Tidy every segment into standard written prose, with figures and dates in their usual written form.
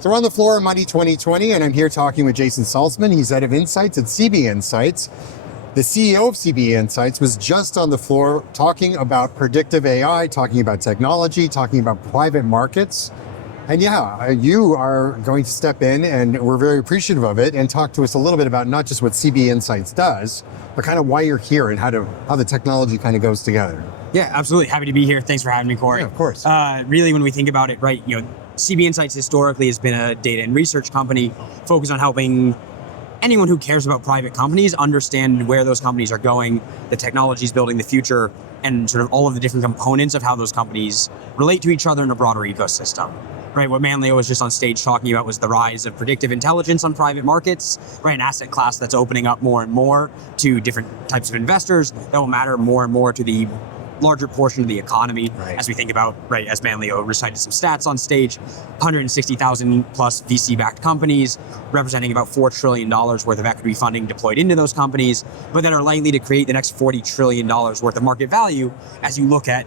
So we're on the floor of Money 2020, and I'm here talking with Jason Saltzman. He's head of insights at CB Insights. The CEO of CB Insights was just on the floor talking about predictive AI, talking about technology, talking about private markets. And yeah, you are going to step in, and we're very appreciative of it, and talk to us a little bit about not just what CB Insights does, but kind of why you're here and how the technology kind of goes together. Yeah, absolutely. Happy to be here. Thanks for having me, Corey. Yeah, of course. Really, when we think about it, right, CB Insights historically has been a data and research company focused on helping anyone who cares about private companies understand where those companies are going, the technologies building the future, and sort of all of the different components of how those companies relate to each other in a broader ecosystem. Right, what Manlio was just on stage talking about was the rise of predictive intelligence on private markets, right? An asset class that's opening up more and more to different types of investors that will matter more and more to the larger portion of the economy. Right. As we think about, right, as Manlio recited some stats on stage, 160,000 plus VC-backed companies, representing about $4 trillion worth of equity funding deployed into those companies, but that are likely to create the next $40 trillion worth of market value as you look at,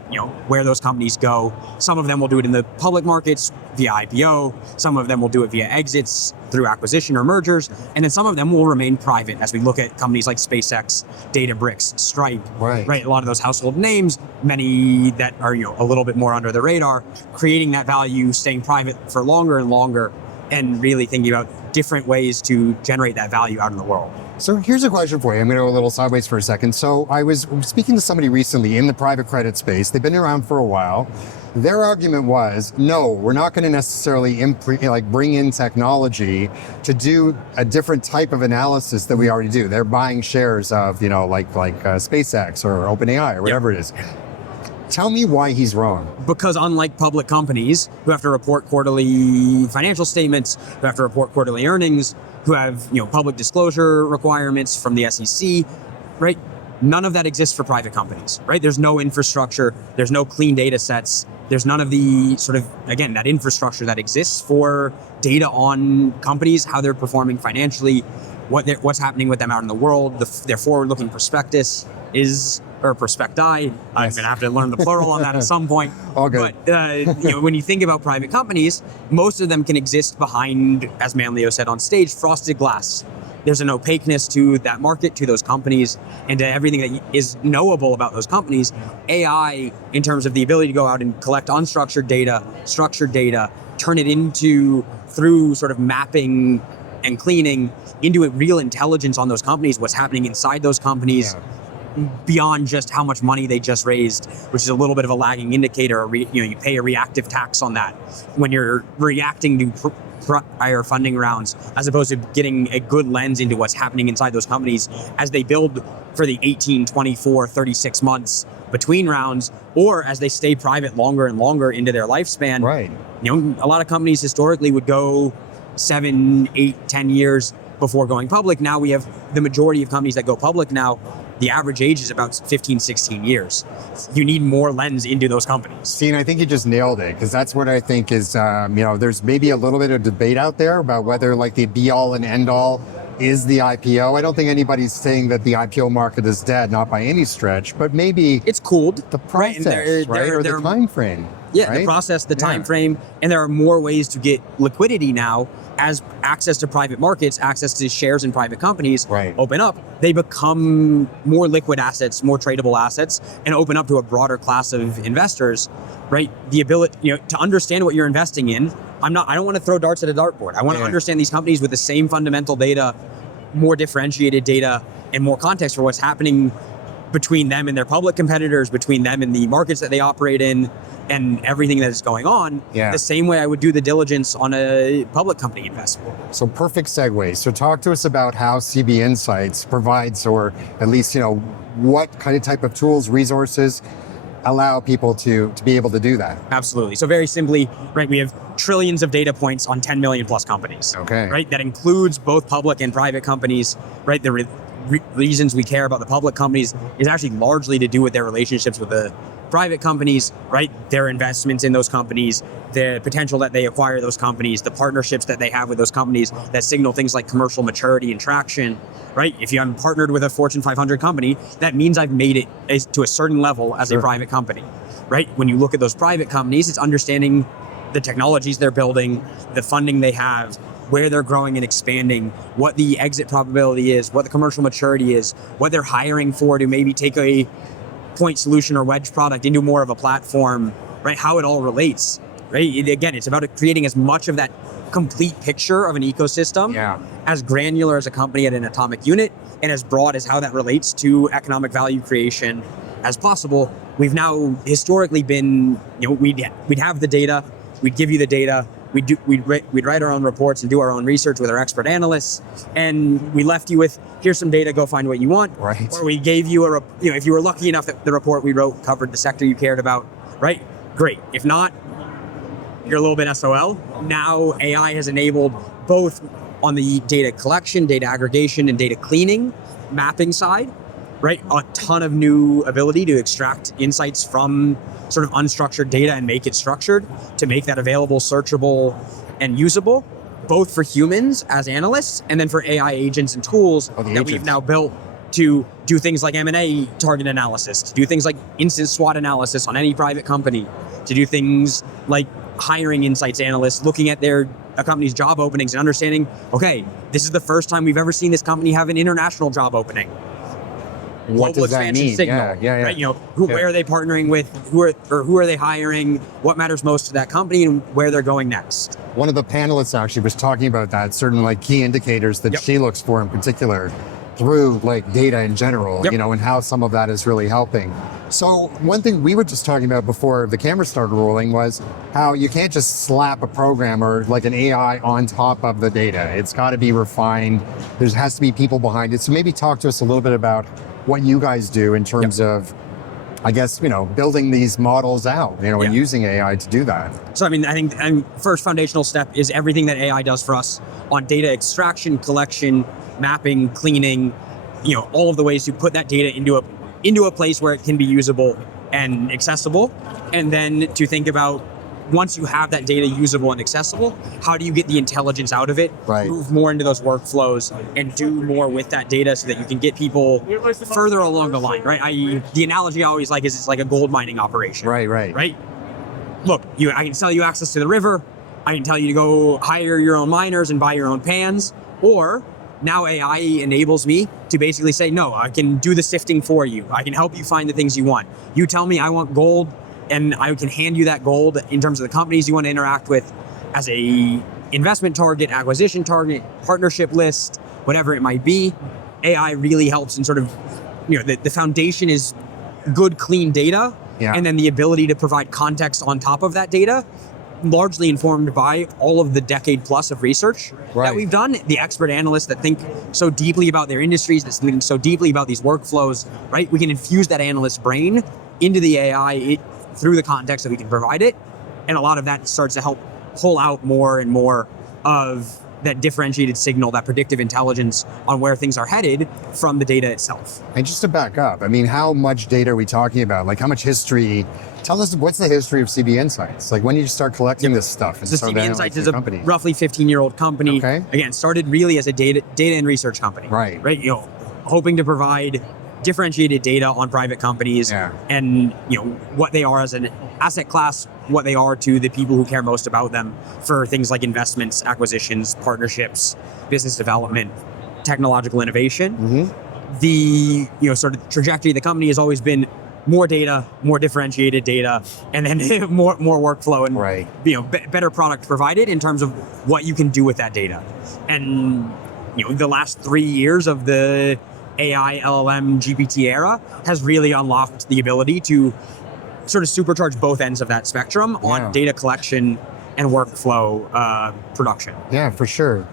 where those companies go. Some of them will do it in the public markets via IPO, some of them will do it via exits through acquisition or mergers, and then some of them will remain private as we look at companies like SpaceX, Databricks, Stripe, right? A lot of those household names, many that are a little bit more under the radar, creating that value, staying private for longer and longer, and really thinking about different ways to generate that value out in the world. So here's a question for you. I'm going to go a little sideways for a second. So I was speaking to somebody recently in the private credit space. They've been around for a while. Their argument was, no, we're not going to necessarily bring in technology to do a different type of analysis that we already do. They're buying shares of, SpaceX or OpenAI or whatever it is. Tell me why he's wrong. Because unlike public companies who have to report quarterly financial statements, who have to report quarterly earnings, who have public disclosure requirements from the SEC, right? None of that exists for private companies, right? There's no infrastructure, there's no clean data sets, there's none of the that infrastructure that exists for data on companies, how they're performing financially, what's happening with them out in the world, their forward-looking prospectus or prospecti. I'm going to have to learn the plural on that at some point. All good. But when you think about private companies, most of them can exist behind, as Manlio said on stage, frosted glass. There's an opaqueness to that market, to those companies, and to everything that is knowable about those companies. AI, in terms of the ability to go out and collect unstructured data, structured data, turn it into, through sort of mapping and cleaning, into a real intelligence on those companies, what's happening inside those companies, beyond just how much money they just raised, which is a little bit of a lagging indicator. You pay a reactive tax on that when you're reacting to prior funding rounds, as opposed to getting a good lens into what's happening inside those companies as they build for the 18, 24, 36 months between rounds, or as they stay private longer and longer into their lifespan. Right. A lot of companies historically would go 7, 8, 10 years before going public. Now we have the majority of companies that go public now. The average age is about 15, 16 years. You need more lens into those companies. See, and I think you just nailed it, because that's what I think is, there's maybe a little bit of debate out there about whether the be-all and end-all is the IPO. I don't think anybody's saying that the IPO market is dead, not by any stretch, but maybe it's cooled. The process, or the time frame. Yeah, right? The process, the time frame, and there are more ways to get liquidity now as access to private markets, access to shares in private companies open up. They become more liquid assets, more tradable assets, and open up to a broader class of investors, right? The ability, to understand what you're investing in. I don't want to throw darts at a dartboard. I want to understand these companies with the same fundamental data, more differentiated data, and more context for what's happening between them and their public competitors, between them and the markets that they operate in, and everything that is going on, the same way I would do the diligence on a public company investment. So perfect segue. So talk to us about how CB Insights provides, or at least, what kind of type of tools, resources allow people to be able to do that. Absolutely. So very simply, right, we have trillions of data points on 10 million plus companies. Okay. Right, that includes both public and private companies, right? The reasons we care about the public companies is actually largely to do with their relationships with the private companies, right? Their investments in those companies, the potential that they acquire those companies, the partnerships that they have with those companies that signal things like commercial maturity and traction, right? If I'm partnered with a Fortune 500 company, that means I've made it to a certain level as a private company, right? When you look at those private companies, it's understanding the technologies they're building, the funding they have, where they're growing and expanding, what the exit probability is, what the commercial maturity is, what they're hiring for to maybe take a point solution or wedge product into more of a platform, right? How it all relates, right? Again, it's about creating as much of that complete picture of an ecosystem, as granular as a company at an atomic unit, and as broad as how that relates to economic value creation as possible. We've now historically been, we'd have the data, we'd give you the data, we'd write our own reports and do our own research with our expert analysts, and we left you with, here's some data, go find what you want. Right. Or we gave you if you were lucky enough that the report we wrote covered the sector you cared about, right? Great. If not, you're a little bit SOL. Now AI has enabled both on the data collection, data aggregation, and data cleaning, mapping side, right? A ton of new ability to extract insights from sort of unstructured data and make it structured to make that available, searchable, and usable, both for humans as analysts and then for AI agents and tools that we've now built to do things like M&A target analysis, to do things like instant SWOT analysis on any private company, to do things like hiring insights analysts, looking at a company's job openings and understanding, okay, this is the first time we've ever seen this company have an international job opening. What Global does that expansion mean? signal, Yeah. right? Where are they partnering with? Who are they hiring? What matters most to that company, and where they're going next? One of the panelists actually was talking about that, certain like key indicators that she looks for in particular through like data in general, and how some of that is really helping. So one thing we were just talking about before the camera started rolling was how you can't just slap a program or like an AI on top of the data. It's got to be refined. There has to be people behind it. So maybe talk to us a little bit about what you guys do in terms of, I guess, building these models out, and using AI to do that. So, I think first foundational step is everything that AI does for us on data extraction, collection, mapping, cleaning, all of the ways to put that data into a place where it can be usable and accessible. And then to think about, once you have that data usable and accessible, how do you get the intelligence out of it, move more into those workflows, and do more with that data so that you can get people further along the line, right? The analogy I always like is it's like a gold mining operation. Right? Look, I can sell you access to the river, I can tell you to go hire your own miners and buy your own pans, or now AI enables me to basically say, no, I can do the sifting for you. I can help you find the things you want. You tell me I want gold, and I can hand you that gold in terms of the companies you want to interact with as a investment target, acquisition target, partnership list, whatever it might be. AI really helps in sort of, the foundation is good, clean data, and then the ability to provide context on top of that data, largely informed by all of the decade plus of research that we've done, the expert analysts that think so deeply about their industries, that think so deeply about these workflows, right? We can infuse that analyst's brain into the AI through the context that we can provide it. And a lot of that starts to help pull out more and more of that differentiated signal, that predictive intelligence on where things are headed from the data itself. And just to back up, how much data are we talking about? Like how much history? Tell us, what's the history of CB Insights? Like when did you start collecting this stuff? So CB Insights is a roughly 15-year-old company. Again, started really as a data and research company. Right. Hoping to provide differentiated data on private companies and what they are as an asset class, what they are to the people who care most about them for things like investments, acquisitions, partnerships, business development, technological innovation. The sort of trajectory of the company has always been more data, more differentiated data, and then more workflow and better product provided in terms of what you can do with that data. And the last 3 years of the AI, LLM, GPT era has really unlocked the ability to sort of supercharge both ends of that spectrum on data collection and workflow production. Yeah, for sure.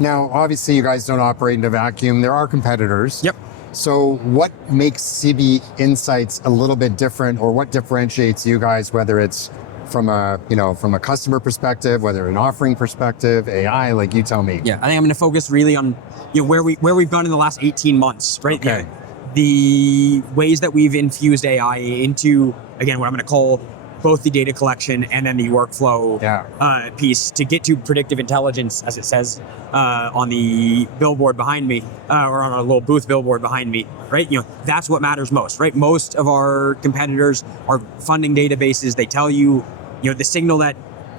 Now, obviously, you guys don't operate in a vacuum. There are competitors. So what makes CB Insights a little bit different, or what differentiates you guys, whether it's from a customer perspective, whether an offering perspective, AI, like you tell me? I think I'm going to focus really on where we've gone in the last 18 months, right? The ways that we've infused AI into, again, what I'm going to call both the data collection and then the workflow piece to get to predictive intelligence, as it says on the billboard behind me, or on a little booth billboard behind me, right? That's what matters most, right? Most of our competitors are funding databases. They tell you, the signal that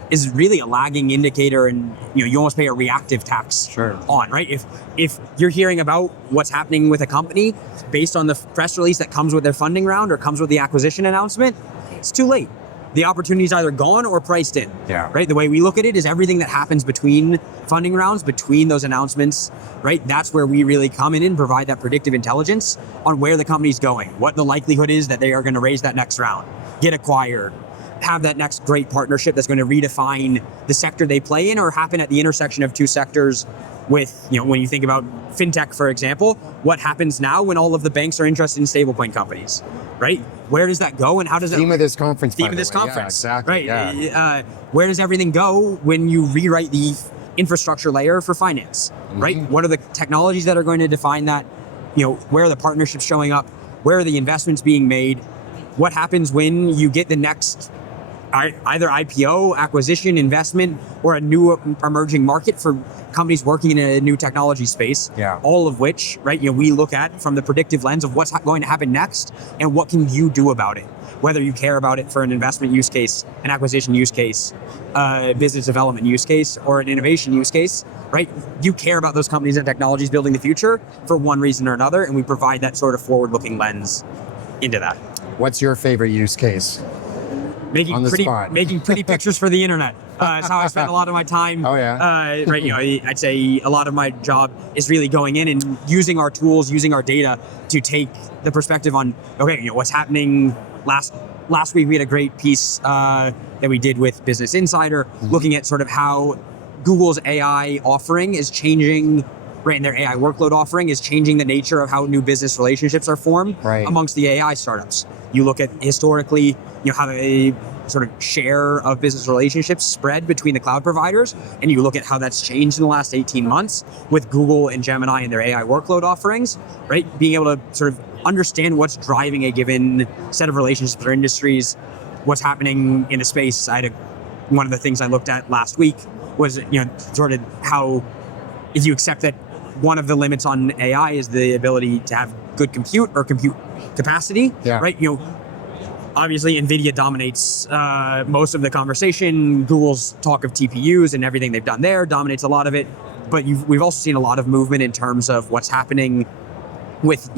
is really a lagging indicator, and you almost pay a reactive tax on, right? If you're hearing about what's happening with a company based on the press release that comes with their funding round or comes with the acquisition announcement, it's too late. The opportunity is either gone or priced in. Right. The way we look at it is everything that happens between funding rounds, between those announcements, right? That's where we really come in and provide that predictive intelligence on where the company's going, what the likelihood is that they are going to raise that next round, get acquired, have that next great partnership that's going to redefine the sector they play in, or happen at the intersection of two sectors with, when you think about fintech, for example, what happens now when all of the banks are interested in stablecoin companies, right? Where does that go, and how does Theme of this conference, Theme of this conference, yeah, exactly, right? Yeah. Where does everything go when you rewrite the infrastructure layer for finance, right? What are the technologies that are going to define that? Where are the partnerships showing up? Where are the investments being made? What happens when you get the next either IPO, acquisition, investment, or a new emerging market for companies working in a new technology space? All of which, right, we look at from the predictive lens of what's going to happen next and what can you do about it. Whether you care about it for an investment use case, an acquisition use case, a business development use case, or an innovation use case, right? You care about those companies and technologies building the future for one reason or another, and we provide that sort of forward-looking lens into that. What's your favorite use case? Making pretty pictures for the internet. It's how I spend a lot of my time. Right. I'd say a lot of my job is really going in and using our tools, using our data to take the perspective on, what's happening. Last week we had a great piece that we did with Business Insider, looking at sort of how Google's AI offering is changing, right, and their AI workload offering is changing the nature of how new business relationships are formed amongst the AI startups. You look at historically, how the sort of share of business relationships spread between the cloud providers, and you look at how that's changed in the last 18 months with Google and Gemini and their AI workload offerings, right? Being able to sort of understand what's driving a given set of relationships or industries, what's happening in the space. One of the things I looked at last week was, sort of how, if you accept that one of the limits on AI is the ability to have good compute or compute capacity, right? Obviously, NVIDIA dominates most of the conversation. Google's talk of TPUs and everything they've done there dominates a lot of it. But we've also seen a lot of movement in terms of what's happening with,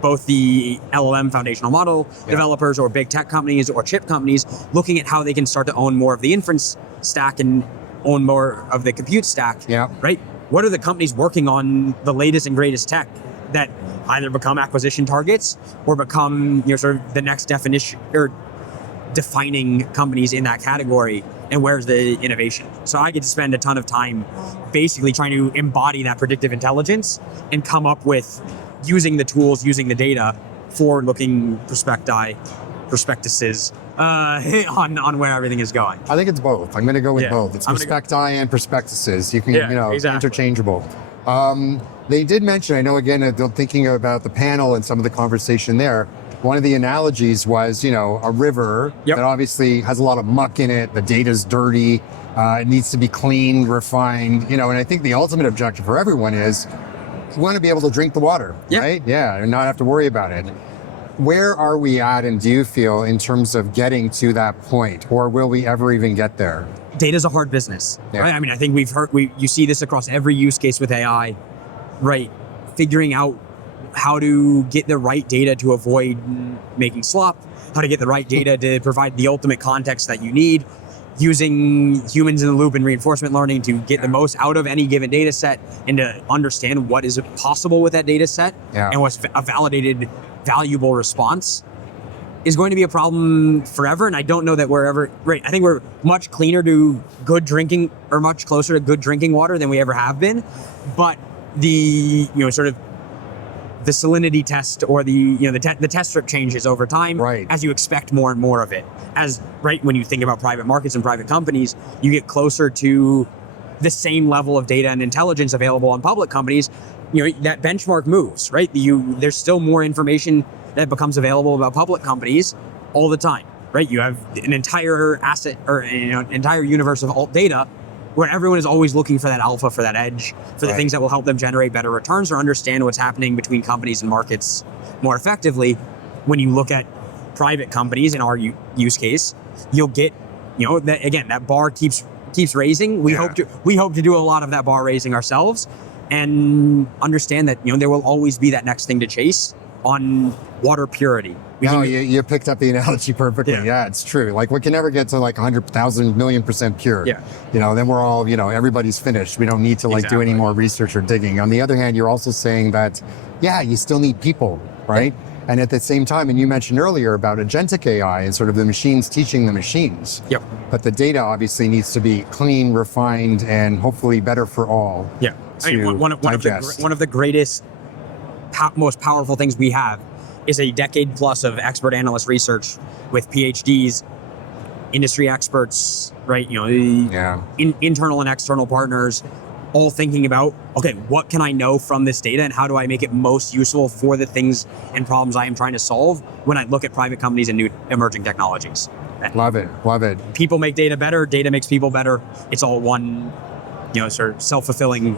both the LLM foundational model developers or big tech companies or chip companies looking at how they can start to own more of the inference stack and own more of the compute stack, right? What are the companies working on the latest and greatest tech that either become acquisition targets or become, sort of the next definition or defining companies in that category, and where's the innovation? So I get to spend a ton of time basically trying to embody that predictive intelligence and come up with, using the tools, using the data, forward-looking prospectuses on where everything is going. I think it's both. I'm going to go with both. It's prospecti and prospectuses. You can, interchangeable. They did mention, I know, again, thinking about the panel and some of the conversation there, one of the analogies was, a river that obviously has a lot of muck in it. The data's dirty. It needs to be cleaned, refined, and I think the ultimate objective for everyone is you want to be able to drink the water, right? Yeah, and not have to worry about it. Where are we at, and do you feel, in terms of getting to that point, or will we ever even get there? Data's a hard business, right? I mean, I think you see this across every use case with AI, right? Figuring out how to get the right data to avoid making slop, how to get the right data to provide the ultimate context that you need, using humans in the loop and reinforcement learning to get the most out of any given data set and to understand what is possible with that data set and what's a validated, valuable response is going to be a problem forever. And I don't know that we're ever, right, I think we're much cleaner to good drinking, or much closer to good drinking water than we ever have been. But the, sort of the salinity test or the test strip changes over time as you expect more and more of it. As, right, when you think about private markets and private companies, you get closer to the same level of data and intelligence available on public companies, that benchmark moves, right? There's still more information that becomes available about public companies all the time, right? You have an entire asset or an entire universe of alt data where everyone is always looking for that alpha, for that edge, for the things that will help them generate better returns or understand what's happening between companies and markets more effectively. When you look at private companies in our use case, you'll get that bar keeps raising. We hope to do a lot of that bar raising ourselves, and understand that there will always be that next thing to chase on water purity. You picked up the analogy perfectly. Yeah, it's true. Like, we can never get to like 100,000 million% pure. Yeah. Then we're all, everybody's finished. We don't need to do any more research or digging. On the other hand, you're also saying that, you still need people, right? Yeah. And at the same time, and you mentioned earlier about agentic AI and sort of the machines teaching the machines. Yep. But the data obviously needs to be clean, refined, and hopefully better for all. Yeah. One of the greatest, most powerful things we have is a decade plus of expert analyst research with PhDs, industry experts, right? Internal and external partners, all thinking about, okay, what can I know from this data and how do I make it most useful for the things and problems I am trying to solve when I look at private companies and new emerging technologies. Love it. People make data better, data makes people better. It's all one, sort of self-fulfilling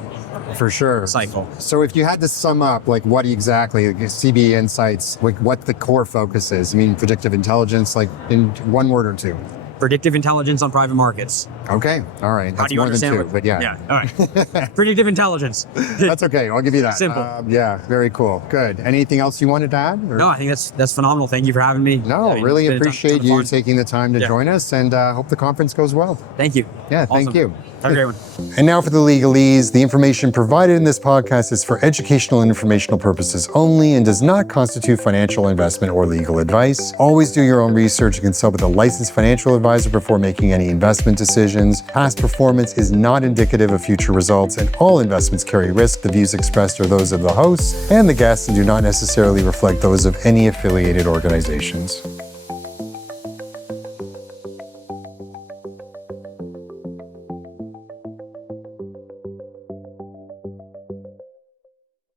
for sure cycle. So if you had to sum up, what exactly CB Insights, what the core focus is, predictive intelligence, in one word or two. Predictive intelligence on private markets. Okay, all right. That's more than two, but yeah. Yeah, all right. Predictive intelligence. That's okay, I'll give you that. Simple. Very cool, good. Anything else you wanted to add? Or? No, I think that's phenomenal. Thank you for having me. No, really appreciate you taking the time to join us, and hope the conference goes well. Thank you. Yeah, thank you. Have a great one. And now for the legalese. The information provided in this podcast is for educational and informational purposes only and does not constitute financial, investment, or legal advice. Always do your own research and consult with a licensed financial advisor before making any investment decisions. Past performance is not indicative of future results, and all investments carry risk. The views expressed are those of the hosts and the guests and do not necessarily reflect those of any affiliated organizations.